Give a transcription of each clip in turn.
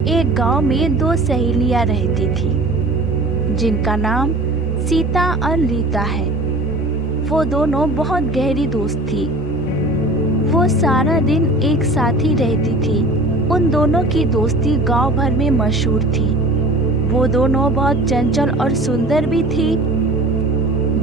एक गांव में दो सहेलियां रहती थी जिनका नाम सीता और रीता है। वो दोनों बहुत गहरी दोस्त थी। वो सारा दिन एक साथ ही रहती थी। उन दोनों की दोस्ती गांव भर में मशहूर थी। वो दोनों बहुत चंचल और सुंदर भी थी।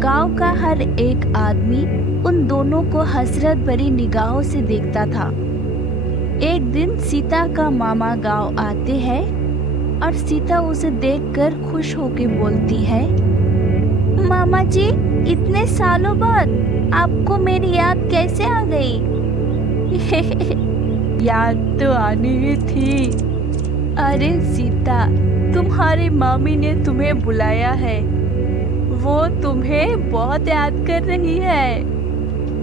गांव का हर एक आदमी उन दोनों को हसरत भरी निगाहों से देखता था। एक दिन सीता का मामा गांव आते हैं और सीता उसे देखकर खुश होकर बोलती है, मामा जी, इतने सालों बाद आपको मेरी याद कैसे आ गई? याद तो आनी ही थी। अरे सीता, तुम्हारी मामी ने तुम्हें बुलाया है। वो तुम्हें बहुत याद कर रही है।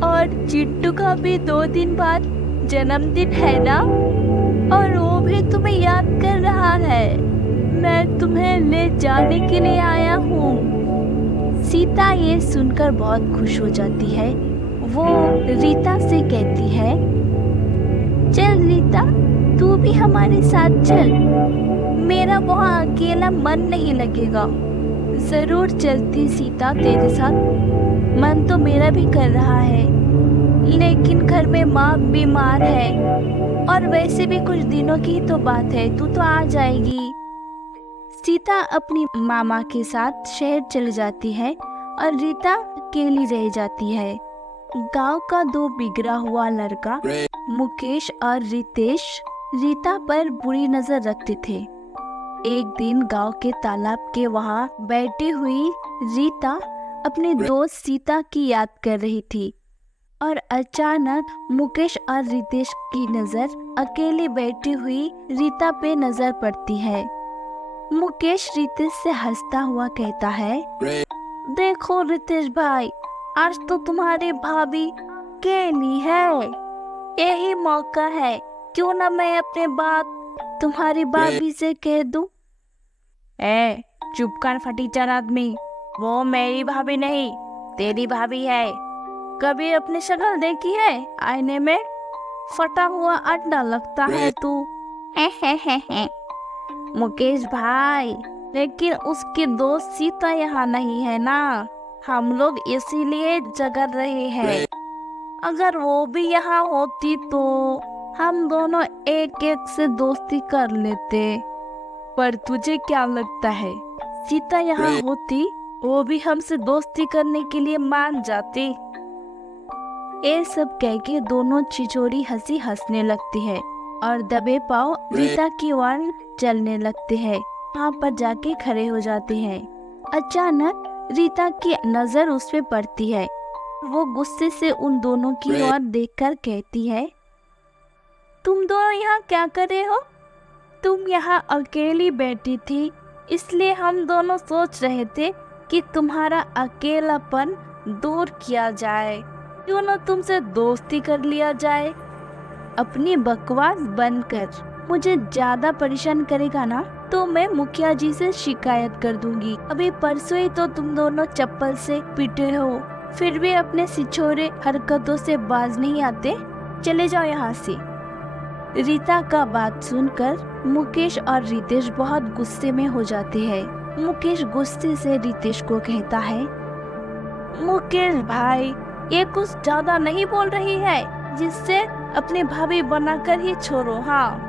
और चिट्टू का भी 2 दिन बाद जन्मदिन है ना, और वो भी तुम्हें याद कर रहा है। मैं तुम्हें ले जाने के लिए आया हूँ। सीता ये सुनकर बहुत खुश हो जाती है। वो रीता से कहती है, चल रीता, तू भी हमारे साथ चल। मेरा वहाँ अकेला मन नहीं लगेगा। जरूर चलती सीता तेरे साथ। मन तो मेरा भी कर रहा है, लेकिन घर में माँ बीमार है और वैसे भी कुछ दिनों की तो बात है, तू तो आ जाएगी। सीता अपनी मामा के साथ शहर चली जाती है और रीता अकेली रह जाती है। गांव का 2 बिगड़ा हुआ लड़का मुकेश और रितेश रीता पर बुरी नजर रखते थे। एक दिन गांव के तालाब के वहां बैठी हुई रीता अपने दोस्त सीता की याद कर रही थी और अचानक मुकेश और रितेश की नजर अकेली बैठी हुई रीता पे नजर पड़ती है। मुकेश रितेश से हंसता हुआ कहता है, देखो रितेश भाई, आज तो तुम्हारी भाभी अकेली है। यही मौका है, क्यों ना मैं अपने बात तुम्हारी भाभी से कह दूं। चुप कर फटीचर आदमी, वो मेरी भाभी नहीं, तेरी भाभी है। कभी अपनी शक्ल देखी है आईने में? फटा हुआ अंडा लगता है तू। मुकेश भाई, लेकिन उसकी दोस्त सीता यहाँ नहीं है ना, हम लोग इसीलिए जगड़ रहे हैं। अगर वो भी यहाँ होती तो हम दोनों एक एक से दोस्ती कर लेते। पर तुझे क्या लगता है, सीता यहाँ होती वो भी हमसे दोस्ती करने के लिए मान जाती? ये सब कह के दोनों छिछोरी हंसी हंसने लगती है और दबे पांव रीता की ओर चलने लगते हैं। वहाँ पर जाके खड़े हो जाते हैं। अचानक रीता की नजर उस पे पड़ती है। वो गुस्से से उन दोनों की ओर देखकर कहती है, तुम दोनों यहाँ क्या कर रहे हो? तुम यहाँ अकेली बैठी थी, इसलिए हम दोनों सोच रहे थे कि तुम्हारा अकेलापन दूर किया जाए। क्यों ना तुमसे दोस्ती कर लिया जाए। अपनी बकवास बंद कर। मुझे ज्यादा परेशान करेगा ना तो मैं मुखिया जी से शिकायत कर दूंगी। अभी परसों ही तो तुम दोनों चप्पल से पीटे हो, फिर भी अपने छिछोरे हरकतों से बाज नहीं आते। चले जाओ यहाँ से। रीता का बात सुनकर मुकेश और रितेश बहुत गुस्से में हो जाते हैं। मुकेश गुस्से से रितेश को कहता है, मुकेश भाई, ये कुछ ज्यादा नहीं बोल रही है, जिससे अपनी भाभी बनाकर ही छोड़ो। हाँ।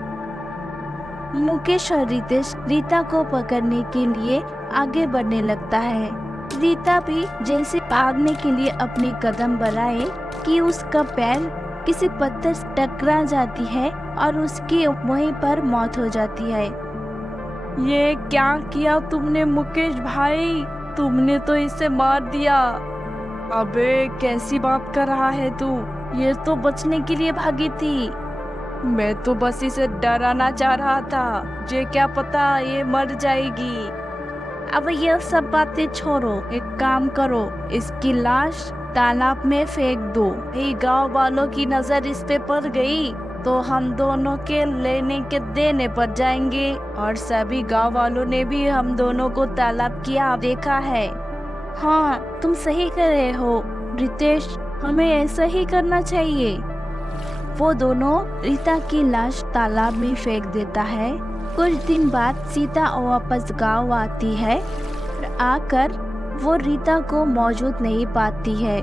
मुकेश और रितेश रीता को पकड़ने के लिए आगे बढ़ने लगता है। रीता भी जैसे भागने के लिए अपने कदम बढ़ाए कि उसका पैर किसी पत्थर से टकरा जाती है और उसकी वहीं पर मौत हो जाती है। ये क्या किया तुमने मुकेश भाई? तुमने तो इसे मार दिया। अबे कैसी बात कर रहा है तू? ये तो बचने के लिए भागी थी। मैं तो बस इसे डराना चाह रहा था। जे क्या पता ये मर जाएगी। अब ये सब बातें छोड़ो, एक काम करो, इसकी लाश तालाब में फेंक दो। ये गांव वालों की नजर इस पे पड़ गई तो हम दोनों के लेने के देने पर जाएंगे और सभी गांव वालों ने भी हम दोनों को तालाब किया देखा है। हाँ, तुम सही कर रहे हो रितेश, हमें ऐसा ही करना चाहिए। वो दोनों रीता की लाश तालाब में फेंक देता है कुछ दिन बाद सीता वापस गांव आती है और आकर वो रीता को मौजूद नहीं पाती है।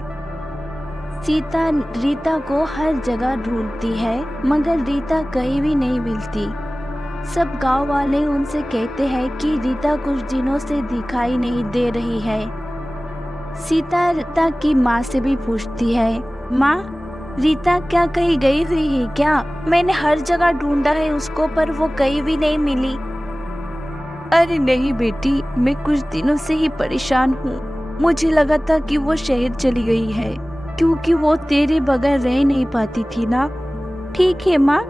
सीता रीता को हर जगह ढूंढती है मगर रीता कहीं भी नहीं मिलती। सब गांव वाले उनसे कहते हैं कि रीता कुछ दिनों से दिखाई नहीं दे रही है। सीता रीता की माँ से भी पूछती है, माँ रीता क्या कहीं गई हुई है क्या? मैंने हर जगह ढूंढा है उसको पर वो कहीं भी नहीं मिली। अरे नहीं बेटी, मैं कुछ दिनों से ही परेशान हूँ। मुझे लगा था कि वो शहर चली गई है क्योंकि वो तेरे बगैर रह नहीं पाती थी ना। ठीक है माँ,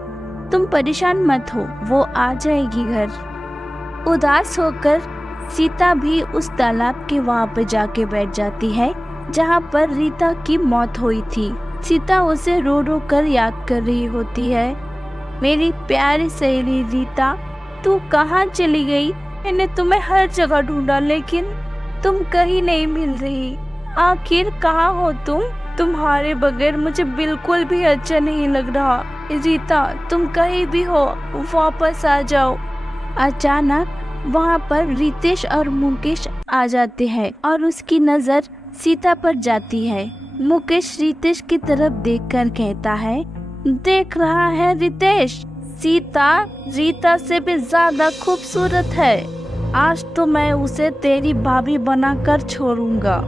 तुम परेशान मत हो, वो आ जाएगी घर। उदास होकर सीता भी उस तालाब के वहाँ पे जाके बैठ जाती है जहाँ पर रीता की मौत हुई थी। सीता उसे रो रो कर याद कर रही होती है। मेरी प्यारी सहेली रीता, तू कहाँ चली गई? मैंने तुम्हें हर जगह ढूंढा लेकिन तुम कहीं नहीं मिल रही। आखिर कहाँ हो तुम? तुम्हारे बगैर मुझे बिल्कुल भी अच्छा नहीं लग रहा। रीता, तुम कहीं भी हो, वापस आ जाओ। अचानक वहाँ पर रितेश और मुकेश आ जाते हैं और उसकी नजर सीता पर जाती है। मुकेश रितेश की तरफ देखकर कहता है, देख रहा है रितेश, सीता रीता से भी ज्यादा खूबसूरत है। आज तो मैं उसे तेरी भाभी बनाकर छोड़ूंगा।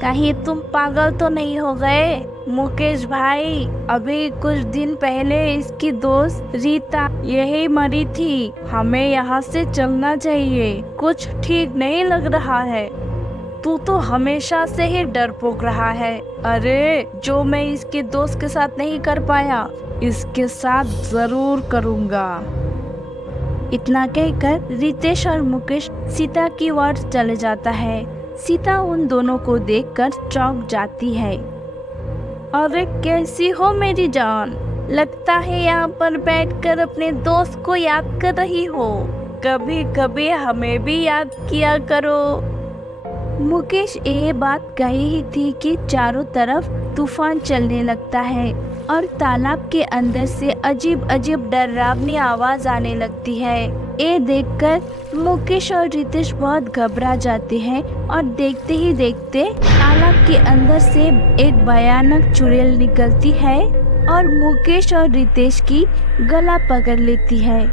कहीं तुम पागल तो नहीं हो गए? मुकेश भाई, अभी कुछ दिन पहले इसकी दोस्त रीता यही मरी थी। हमें यहाँ से चलना चाहिए, कुछ ठीक नहीं लग रहा है। तू तो हमेशा से ही डरपोक रहा है। अरे जो मैं इसके दोस्त के साथ नहीं कर पाया, इसके साथ जरूर करूँगा। इतना कहकर रितेश और मुकेश सीता की ओर चले जाता है। सीता उन दोनों को देखकर चौंक जाती है। अरे कैसी हो मेरी जान? लगता है यहाँ पर बैठकर अपने दोस्त को याद कर रही हो। कभी कभी हमें भी याद किया करो। मुकेश ये बात कही ही थी कि चारों तरफ तूफान चलने लगता है और तालाब के अंदर से अजीब अजीब डरावनी आवाज आने लगती है। ये देखकर मुकेश और रितेश बहुत घबरा जाते हैं और देखते ही देखते तालाब के अंदर से एक भयानक चुड़ैल निकलती है और मुकेश और रितेश की गला पकड़ लेती है।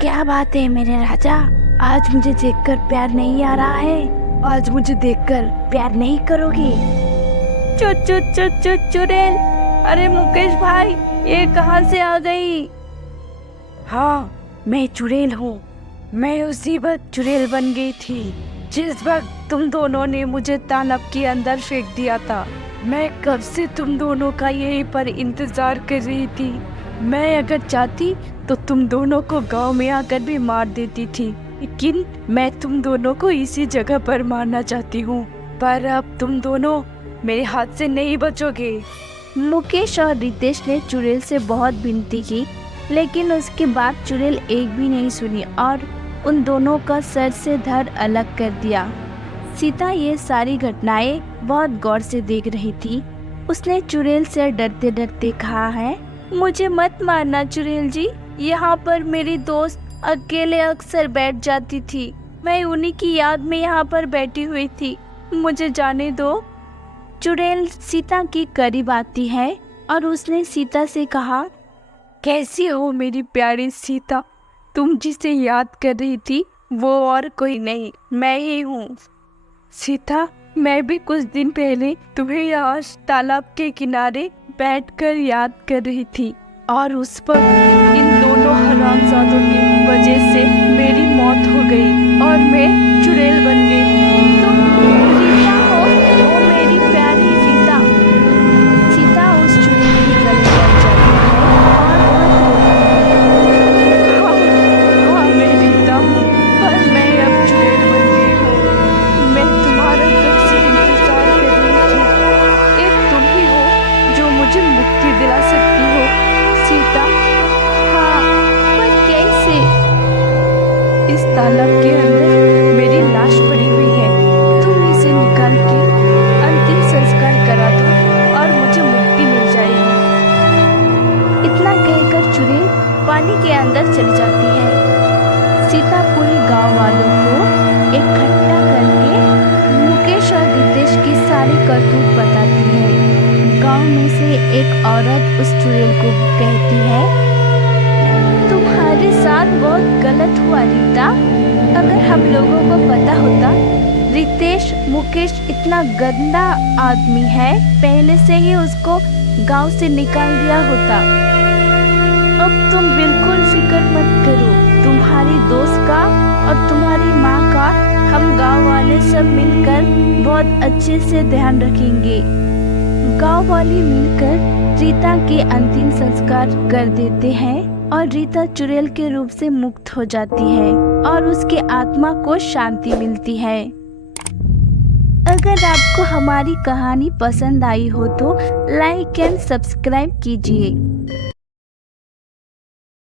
क्या बात है मेरे राजा, आज मुझे देखकर प्यार नहीं आ रहा है? आज मुझे देखकर प्यार नहीं करोगी? चुड़ैल, अरे मुकेश भाई, ये कहाँ से आ गई? हाँ, मैं चुड़ैल हूँ। मैं उसी वक्त चुड़ैल बन गई थी जिस वक्त तुम दोनों ने मुझे तालाब के अंदर फेंक दिया था। मैं कब से तुम दोनों का यहीं पर इंतजार कर रही थी। मैं अगर चाहती तो तुम दोनों को गांव में आकर भी मार देती थी, लेकिन मैं तुम दोनों को इसी जगह पर मारना चाहती हूँ। पर अब तुम दोनों मेरे हाथ से नहीं बचोगे। मुकेश और रितेश ने चुड़ैल से बहुत विनती की, लेकिन उसके बाद चुड़ैल एक भी नहीं सुनी और उन दोनों का सर से धड़ अलग कर दिया। सीता ये सारी घटनाएं बहुत गौर से देख रही थी। उसने चुड़ैल से डरते डरते कहा है, मुझे मत मारना चुड़ैल जी, यहाँ पर मेरी दोस्त अकेले अक्सर बैठ जाती थी। मैं उन्हीं की याद में यहाँ पर बैठी हुई थी, मुझे जाने दो। चुड़ैल सीता के करीब आती है और उसने सीता से कहा, कैसी हो मेरी प्यारी सीता? तुम जिसे याद कर रही थी वो और कोई नहीं, मैं ही हूँ। सीता, मैं भी कुछ दिन पहले तुम्हें यहाँ तालाब के किनारे बैठकर याद कर रही थी और उस पर इन दोनों हरामजादों की वजह से मेरी मौत हो गई और मैं चुड़ैल बन गई। तुम रीता हो? ओ मेरी प्यारी रीता। सीता उस चुड़ैल के गले लग जाती है और हाँ, मैं रीता हूँ, पर मैं अब चुड़ैल बन गई हूँ। मैं तुम्हारा कब से इंतजार कर रही थी। एक तुम ही हो जो मुझे मुक्ति दिला सकती हो सीता। हाँ, पर कैसे? इस तालाब के अंदर मेरी लाश पड़ी हुई है, तुम इसे निकाल के अंतिम संस्कार करा दो और मुझे मुक्ति मिल जाएगी। इतना कहकर चुड़ैल पानी के अंदर चली जाती है। सीता पूरे गांव वालों को इकट्ठा करके मुकेश और रितेश की सारी करतूत बताती है। गांव में से एक औरत उस चुड़ैल को कहती है, तुम्हारे साथ बहुत गलत हुआ रीता। अगर हम लोगों को पता होता रितेश मुकेश इतना गंदा आदमी है, पहले से ही उसको गांव से निकाल दिया होता। अब तुम बिल्कुल फिक्र मत करो, तुम्हारी दोस्त का और तुम्हारी माँ का हम गांव वाले सब मिलकर बहुत अच्छे से ध्यान रखेंगे। गांव वाले मिलकर रीता के अंतिम संस्कार कर देते हैं और रीता चुड़ैल के रूप से मुक्त हो जाती है और उसके आत्मा को शांति मिलती है। अगर आपको हमारी कहानी पसंद आई हो तो लाइक एंड सब्सक्राइब कीजिए।